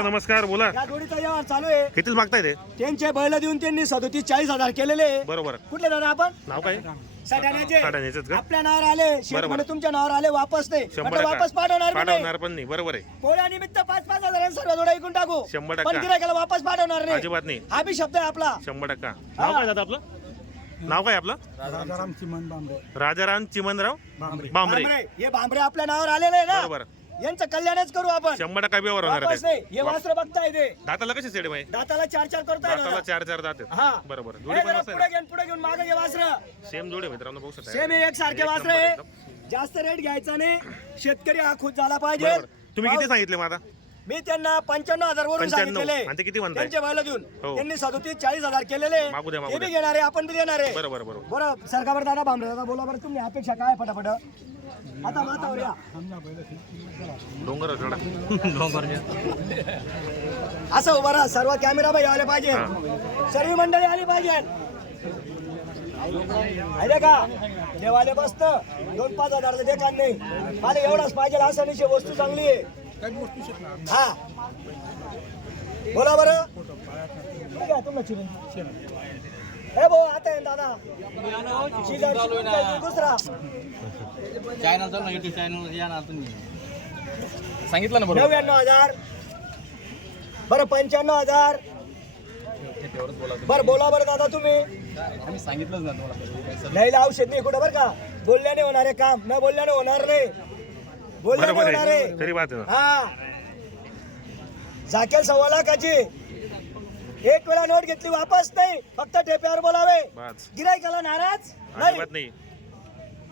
नमस्कार बोला. या जोडीचा व्यवहार चालू आहे. कितीच मागताय ते? त्यांचे बैल देऊन त्यांनी सदोतीस चाळीस हजार केलेले आहे. बरोबर. कुठले दादा आपण? नाव काय? का? आपल्या नावावर आले. शेत बरोबर. म्हणे तुमच्या नावावर आले वापस नाही. वापस पाठवणार पण नाही. पाठवणार पण नाही. बरोबर आहे. पोळ्या निमित्त पाच पाच हजार सर्व जोड्या ऐकून टाकू. शंभर पण टक्का. गिरायकाला वापस पाठवणार नाही. अजिबात नाही. हा बी शब्द आहे आपला. शंभर टक्का. नाव काय दादा आपलं? नाव काय आपलं? राजाराम चिमनराव बांबरे. बांबरे. हे बांबरे आपल्या नावावर आलेले आहे बरोबर. ना यांचं कल्याणच करू आपण. शंभर टक्का व्यवहार होणार वापस नाही हे वास्त्र बघताय ते. दाताला कसे सेड माहिती दाताला चार चार करताय दाताला चार चार दात हा. बरोबर. जोडी हे पण जरा मस्त पुढे घेऊन पुढे घेऊन मागे घे वासर. सेम जोडी आहे मित्रांनो बघू शकता. सेम एक सारखे एक वासर नंबर आहे. एकदम. जास्त रेट घ्यायचा नाही. शेतकरी हा खुश झाला पाहिजे. बरोबर. तुम्ही किती सांगितले माझा मी त्यांना पंच्याण्णव हजार वरून 95. सांगितलेले. आणि ते किती म्हणताय? त्यांचे बैल देऊन. हो. त्यांनी सदोतीस चाळीस हजार केलेले. मागू द्या, मागू ते बी द्या. घेणार आहे आपण बी देणार. आहे बरोबर बरोबर. बरं सरकार दादा भांबरे दादा बोला बरं तुम्ही अपेक्षा काय फटाफट? आता मातावर या. डोंगर चढा असं उभं राहा सर्व कॅमेरा बाई आले पाहिजे. सर्व मंडळी आली पाहिजे. आहे का? देवाले बसत दोन पाच हजार दे का नाही. मला एवढाच पाहिजे असं नाही वस्तू चांगली आहे. हा. बोला बरं. ए भाऊ आता आहे दादा. दुसरा. चॅनल चालू ना युट्यूब चॅनल या ना तुम्ही. सांगितलं ना बरोबर. नव्याण्णव हजार. बरं पंच्याण्णव हजार. बरं बोला बरं दादा तुम्ही. आम्ही सांगितलंच ना तुम्हाला. नाही औषध नाही कुठं बरं का? बोलल्याने होणार आहे काम. न बोलल्याने होणार नाही. बोलल्याने बरोबर होणार आहे आहे. खरी बात आहे ना. हा. झाकेल सव्वा लाखाची एक वेळा नोट घेतली वापस नाही. फक्त ठेप्यावर बोलावे. बस गिरायकाला नाराज नाही. अजिबात नाही.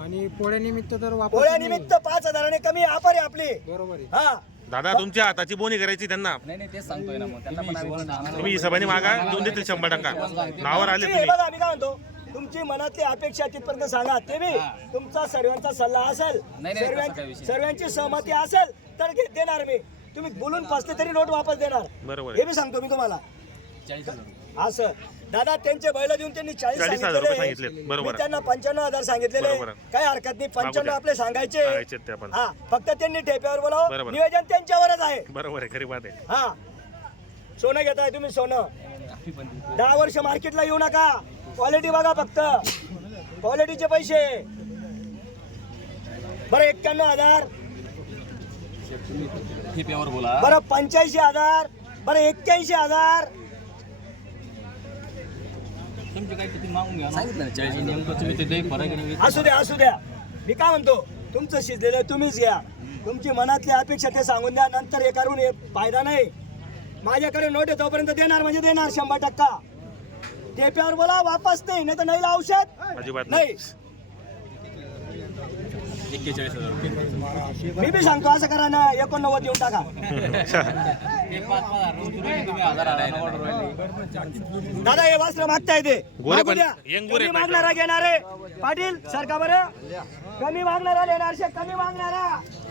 आणि पोळ्यानिमित्त तर वापर पोळ्यानिमित्त पाच हजाराने कमी आपर आहे आपली. बरोबर आहे. हा. दादा तुमच्या हाताची बोनी करायची त्यांना. नाही नाही तेच सांगतोय ना मग. त्यांना पण आम्ही तुम्ही हिशोबाने मागा देऊन देतील शंभर टक्का. नावावर आले हे तुम्ही. बघा मी काय म्हणतो? तुमची मनातली अपेक्षा तिथपर्यंत सांगा. ते बी तुमचा सर्वांचा सल्ला असेल सर्वां-. सर्वांची सहमती असेल तर घे- देणार मी. तुम्ही बोलून फसते तरी नोट वापस देणार. बरोबर हे बी सांगतो मी तुम्हाला. असं दादा त्यांचे बैल देऊन त्यांनी चाळीस 40,000 रुपये सांगितलेले. सांगितले. बरोबर. मी त्यांना पंच्याण्णव हजार सांगितलेले बरोबर. काही हरकत नाही. पंच्याण्णव. आपले सांगायचे. सांगायचे ते आपण. हा फक्त त्यांनी ठेप्यावर बोलावं. बरोबर. नियोजन त्यांच्यावरच आहे. बरोबर आहे. खरी बात आहे. हा. सोनं घेताय तुम्ही सोनं. दहा वर्ष मार्केटला येऊ नका. क्वालिटी बघा फक्त. क्वालिटीचे पैसे. बरं एक्क्याण्णव हजार. हे बोला बरं पंच्याऐंशी हजार. बरं एक्क्याऐंशी हजार. तुमचे काय किती मागून घ्या सांगितलं ना चाळीस नेमकं तुम्ही ते दे फरक आहे असू द्या असू द्या. मी काय म्हणतो तुमचं शिजलेलं तुम्हीच घ्या. तुमची मनातली अपेक्षा ते सांगून द्या नंतर हे करून हे फायदा नाही. माझ्याकडे नोट आहे तोपर्यंत देणार म्हणजे देणार शंभर टक्का. टेप्यावर बोला वापस नाही नाही तर नाही औषध अजिबात नाही. मी बी सांगतो असं करा ना एकोणनव्वद देऊन टाका. दादा हे वस्त्र मागता येते गोरे मागू पण- द्या. यंग गोरे कमी मागणारा घेणारे. पाटील सरका बरं? कमी मागणारा लेणारशे कमी मागणारा.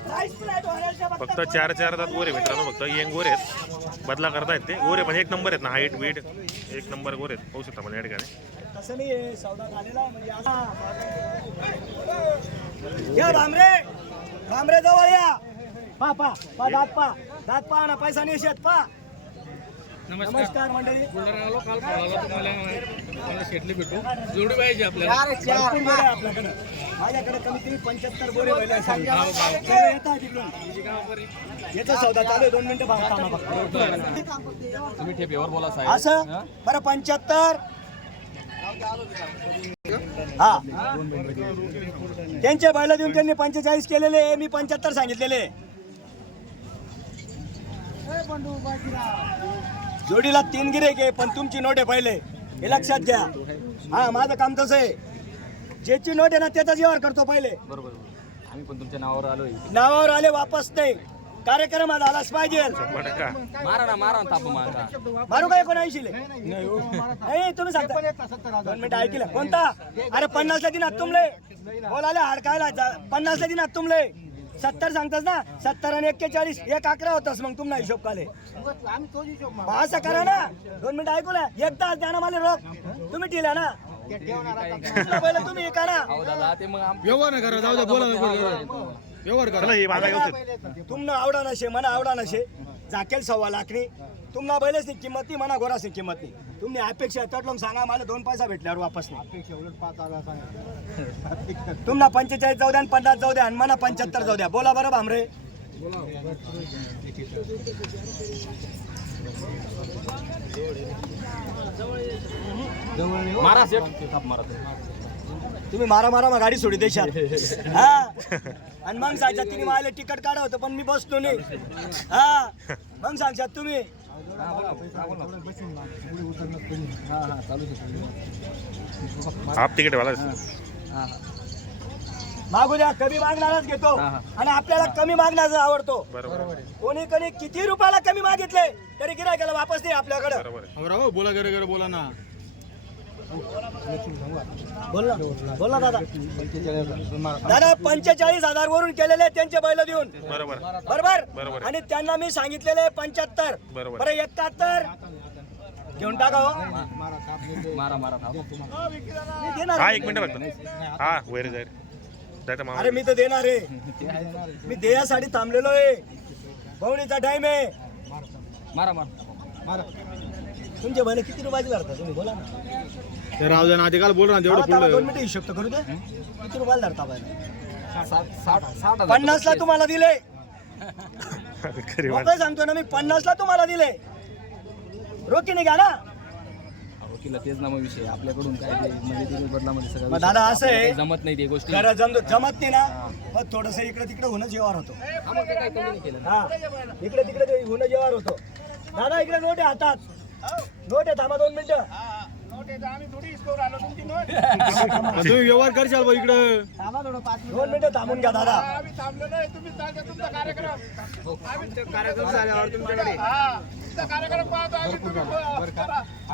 फक्त चार चार दात गोरे मित्रांनो फक्त येंग गोरे आहेत. बदला करतायत ते. गोरे पण एक नंबर आहेत ना हाईट वेट एक नंबर गोरे आहेत. पाहू शकता आपण या ठिकाणी. या जवळ या. पा पा पा दात पा. दात पा ना पैसा नाही शेत पा. नमस्कार. मंडळी. बुलढाण्याला काल तुम्हाला मला शेटली भेटू. जोडी पाहिजे आपल्याला. आपल्याकडे. माझ्याकडे कमीत कमी पंच्याहत्तर गोरे बैल आहेत. सर्व येतात तिकडून. याचा सौदा चालू आहे. दोन मिनिटं थांबा फक्त. तुम्ही ठेपेवर बोला साहेब. असं? बरं पंच्याहत्तर? हा. त्यांचे बैल देऊन त्यांनी पंचेचाळीस केलेले आहे, मी पंच्याहत्तर सांगितलेले जोडीला तीन गिरेक आहे पण तुमची नोट आहे पहिले. हे लक्षात घ्या. हा माझं काम तसं आहे. ज्याची नोट आहे ना त्याचाच व्यवहार करतो पहिले. बरोबर आम्ही पण तुमच्या नावावर आलोय. नावावर आले वापस नाही. कार्यक्रम आज आलाच पाहिजे. मारा ना मारा ना ताप मारा. मारू काय एकोणऐंशी नाही तुम्ही सांगता. दोन मिनिटं ऐकलं. कोणता? अरे पन्नासला दिनात तुमले. बोलाले हाडकायला जा- पन्नासला दिनात तुमले. सत्तर सांगतास ना? सत्तर आणि एक्केचाळीस. एक अकरा होतास मग तुम्हाला हिशोब काले असं करा ना. दोन मिनिटं ऐकू ना. एक तास द्या ना मला रोख. तुम्ही दिला ना. पहिलं तुम्ही हे करा. अहो दादा ते मग आम- व्यवहार करा जाऊ द्या बोला व्यवहार करा. हे तुमनं आवडा नशे मला आवडा नशे. जाकेल सव्वा लाखनी. तुम्हाला बैलच नाही किंमत नाही म्हणा गोरास नाही किंमत नाही. तुम्ही अपेक्षा तटलं सांगा मला दोन पैसा भेटल्यावर वापस नाही. तुम्हाला पंचेचाळीस जाऊ द्या आणि पन्नास जाऊ द्या आणि म्हणा पंच्याहत्तर जाऊ द्या. बोला बरं भामरे. मारा सेट थाप मारा तुम्ही मारा मारा मग गाडी सोडी देशात. हा? आणि मग सांगशात तिने मला तिकीट काढा होतं पण मी बसतो नाही. हा? मग सांगशात तुम्ही. हाफ तिकीट वाला मागू द्या कमी मागणारच घेतो. आणि आपल्याला कमी मागण्याचा आवडतो. बरोबर कोणी कोणी किती रुपयाला कमी मागितले तरी गिरायकाला वापस नाही आपल्याकडे. बरोबर आहे. राव बोला गरे गरे बोला ना. बोल ना. बोल ना दादा. दादा पंचेचाळीस हजार वरून केलेले त्यांचे बैल देऊन. बरोबर. बरोबर? बरोबर. आणि त्यांना मी सांगितलेले पंच्याहत्तर. बरोबर. बरं एकाहत्तर. घेऊन टाका हो. मारा मारा हा. एक मिनिट फक्त. हा वैर जाईल अरे मी तर देणार आहे. मी देयासाठी थांबलेलो आहे. पवणीचा टाइम आहे. मारा. मारा. तुमचे बैल किती रुपयाचे धरता तुम्ही? बोला ना. ते रावजान आधी काल बोल ना तेवढं पुढलं. दोन मिनिटं हिशोब तर करू दे. किती रुपयाला धरता बैल साठ साठ साठ हजार पन्नास ला तुम्हाला दिले. खरी. मोकळं सांगतो ना मी? पन्नास ला तुम्हाला दिले. रोखीने घ्या ना. वकिला तेच ना मग विषय. आपल्याकडून काय ते म्हणजे ते बदलामध्ये सगळं मग विषय. दादा असं आहे. जमत नाही ते गोष्टी. जमतो जमत नाही ना. मग थोडस इकडे तिकडे होणं जेवार होतो. कमी नाही केलं. हा. इकडे तिकडे ते होणं जेवार होतो. दादा इकडे नोट आहे हातात. नोट आहे थांबा दोन मिनिटं. तुम्ही व्यवहार करशाल बा इकडं. दोन मिनिटं थांबून घ्या दादा.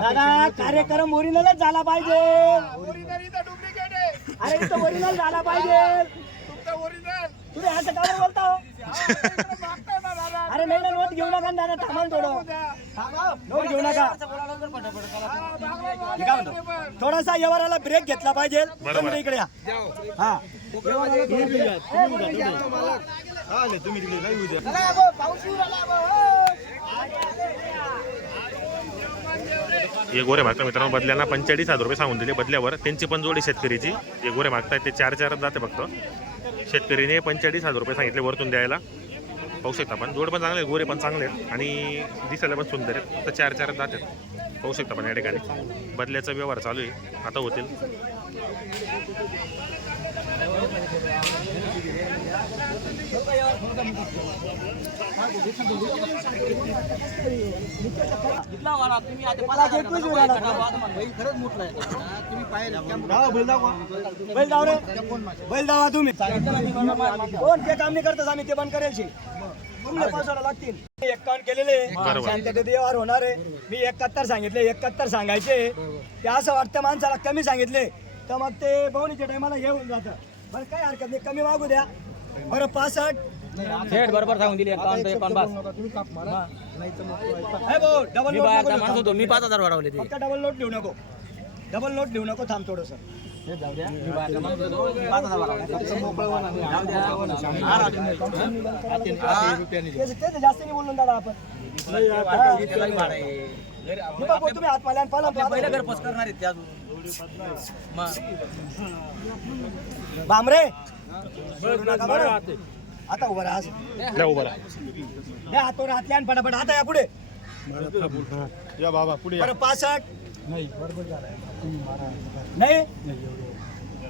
दादा कार्यक्रम ओरिजिनलच झाला पाहिजे. अरे इथं ओरिजिनल झाला पाहिजे. तुम्ही असं का बरं बोलता हो? अरे नाही ना नोट घेऊ नका ना दादा थांबा थोडं. नोट घेऊ नका. म्हणतो? थोडासा व्यवहाराला ब्रेक घेतला पाहिजे. इकडे या. हा. हे गोरे मागता मित्रांनो बदल्यांना पंचेचाळीस हजार रुपये सांगून दिले. बदल्यावर त्यांची पण जोडी शेतकरीची. जे गोरे मागतायत ते चार चार जाते फक्त. शेतकरीने पंचेचाळीस हजार रुपये सांगितले वरतून द्यायला. पाहू शकता पण जोड पण चांगले आहेत, गोरे पण चांगले आहेत आणि दिसायला पण सुंदर आहेत. फक्त चार चार दात आहेत. पाहू शकता पण या ठिकाणी. बदल्याचा व्यवहार चालू आहे. आता होतील. लाख एकवीस वेळा बैल दाव रे बैल दावा तुम्ही. कोण? ते काम नाही करतच आम्ही ते बंद करेल. तुमले पावसाळा लागतील. एक्कावन्न केलेले. शांततेत व्यवहार होणार आहे. मी एकाहत्तर सांगितले एकाहत्तर सांगायचे. ते असं वाटतं माणसाला कमी सांगितले. तर मग ते बवणीच्या टायमाला हे होऊन जातं. बरं काय हरकत नाही. कमी मागू द्या. बरं पासष्ट. सेट बरोबर सांगून दिली एकावन्न ते एकावन्न बस. मी माणूस देऊ. होतो मी पाच हजार वाढवले ते. फक्त डबल नोट लिहू नको. डबल नोट लिहू नको थांब थोडस. दादा आपण. तुम्ही हात पहिलं घर आहेत अजून. बामरे. आता उभं राहा असं. द्या उभं राहा. हे हातवर हातले आणि पटापट आता या पुढे. या बाबा पुढे बरं पासष्ट. नाही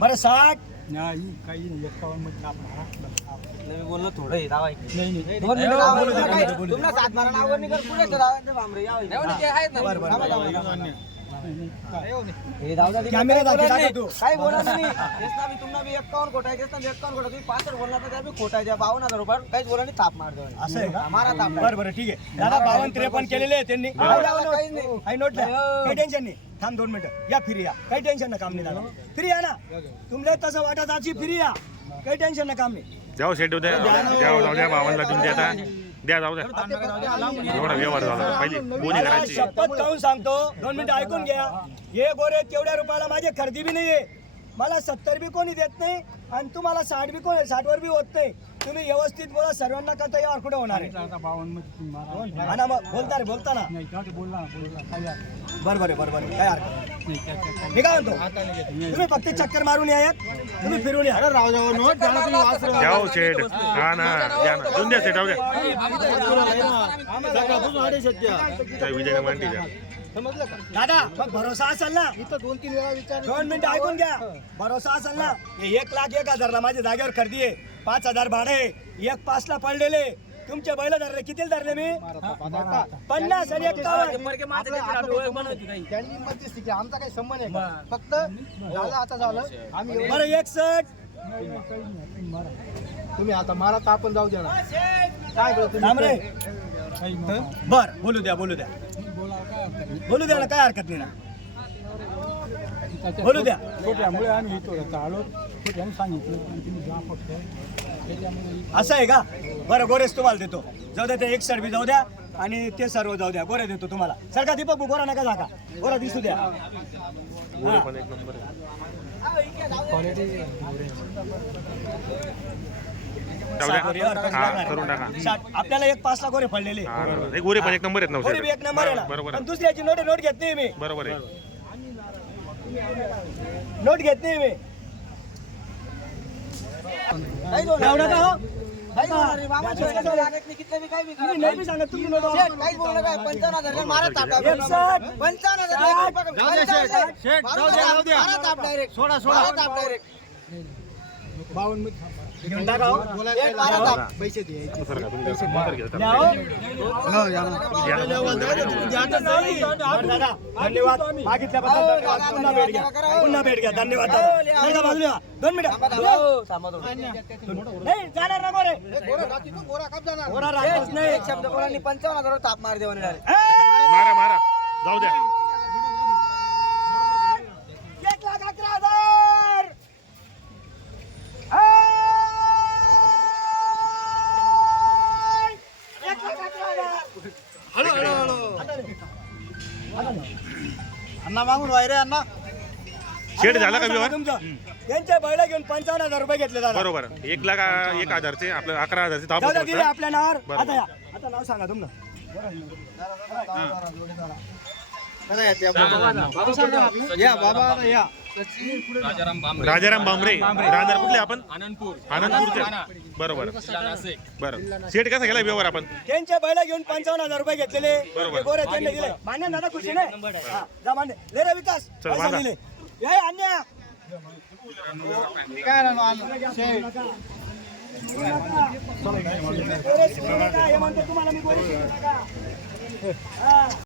बरं साठ. मी बोललो थोडं हे दावा कॅमेरा दाखव दाखव तू काही बोला नाही तेच ना मी तुम्हाला मी एक्कावन्न खोटा तेच ना मी एक्कावन्न खोटा तुम्ही पासष्ट बोलला तर मी खोटा आहे बावन्न हजार रुपये काहीच बोला नाही ताप मारतो असं आहे का मारा ताप बरं बरं ठीक आहे दादा बावन्न त्रेपन्न केलेले आहे त्यांनी नाही काही नोट द्या काही टेन्शन नाही थांब दोन मिनिटं या फिरी या काही टेन्शन ना काम नाही दादा फिरी या ना तुमले तसं वाटत आजची फिरी या काही टेन्शन ना काम नाही हो, शेट द्या द्या जाऊ द्या बावनला तुम्ही आता द्या जाऊ द्या. एवढा व्यवहार झाला. पहिली बोली करायची. शपथ खाऊन सांगतो. दोन मिनिटं ऐकून घ्या. हे गोरे तेवढ्या रुपयाला माझी खरेदी बी नाहीये. मला सत्तर बी कोणी देत नाही आणि तुम्हाला साठ बी कोणी साठ वर बी होत नाही. तुम्ही व्यवस्थित बोला सर्वांना कळतं यावर कुठे होणार आहे. हा ना मग बोलता रे बोलता ना. बरं बरं बरं बरं काय हरकत नाही. मी काय म्हणतो? तुम्ही फक्त चक्कर मारून या एक. तुम्ही फिरून या. द्या हो हा ना द्या ना. देऊन द्या जाऊ द्या. काय विजय मांडी द्या दादा मग भरोसा असेल ना? इथं दोन तीन वेळा विचार दोन मिनिटं ऐकून घ्या. भरोसा असेल ना? हे. एक लाख एक हजारला माझ्या जागेवर खरेदी आहे. पाच हजार भाडे. एक पाच ला पडलेले तुमचे बैल धरले किती धरले मी? पन्नास आणि एक्कावन्न त्यांनी मध्यस्थी केली. आमचा काही संबंध आहे का? फक्त झालं आता झालं. आम्ही एवढं- बरं एकसठ. तुम्ही आता मारा तर आपण जाऊ द्या ना काय करतो थांब रे. बर बोलू द्या बोलू द्या. बोलू द्या ना काय हरकत नाही ना. बोलू द्या. छोट्यामुळे आम्ही इथं आलो छोट्याने सांगितलं पण तुम्ही जा फक्त. त्याच्यामुळे असं आहे का? बरं गोरेच तुम्हाला देतो. जाऊ द्या ते एक सर्वी जाऊ द्या आणि ते सर्व जाऊ द्या. गोरे देतो तुम्हाला. सर का दीपक गोरा नका जागा गोरा दिसू द्या. गोरे. हा करून टाका साठ. आपल्याला एक पाच लाख गोरे हा. नाही, गोरे पण एक नंबर आहेत हो, गोरे बी. एक नंबर आहे बरोबर ना पण आहे दुसऱ्याची नोट नोट घेत नाही मी बरोबर आहे नोट घेत नाही मी एवढं का हो? काही होणार नाही. मामा छोटे छोटे लागत नाही. कितले बी काही बी करा. तुम्ही नाही बी सांगत तुमची नोट शेठ, काहीच बोलू नका. पंचावन्न हजार मारा ताप direct. एकसठ. पंचावन्न हजार साठ. direct. मारू ताप. मारा ताप direct. मारा ताप direct. घेऊन टाका हो. एक मारा ताप. पैसे नंतर घ्या. द्या हो. बरं दादा, धन्यवाद. मागितल्याबद्दल हो, धन्यवाद. दादा, पुन्हा भेट घ्या. पुन्हा भेट घ्या. धन्यवाद. हो, दादा. का बाजूला? दोन मिनिटं. थांबा. हो, थांबा थोडं. नाही जाणार ना गोरे. गोरा जाती तू, गोरा काप जाणार. गोरा राहतच नाही. एक शब्द गोरांनी पंचावन्न हजार ताप मार देवाने. ए! मारा मारा. जाऊ द्या. अण्णा मागून वाय रे अण्णा. शेड झाला का व्यवहार? तुमचं. त्यांच्या बैला घेऊन पंचावन्न हजार रुपये घेतले दादा. बरोबर. एक लाख एक हजारचे आपलं अकरा हजारचे दहा दादा आपल्या नावावर. बरोबर. आता या. आता नाव सांगा तुमचं. या बाबा या. राजाराम बांबरे. राजाराम बांबरे. राहणार कुठले आपण? आनंदपूर. आनंदपूरचे. बरोबर. बरं. शेट कसा गेला व्यवहार आपण? त्यांच्या बैला घेऊन पंचावन्न हजार रुपये घेतलेले. बरोबर. त्यांनी दिले. मान्य दादा खुशी नाही? हा, जा मान्य ले रे विकास. अन्य. काय राहणार. हे तुम्हाला मी. हा.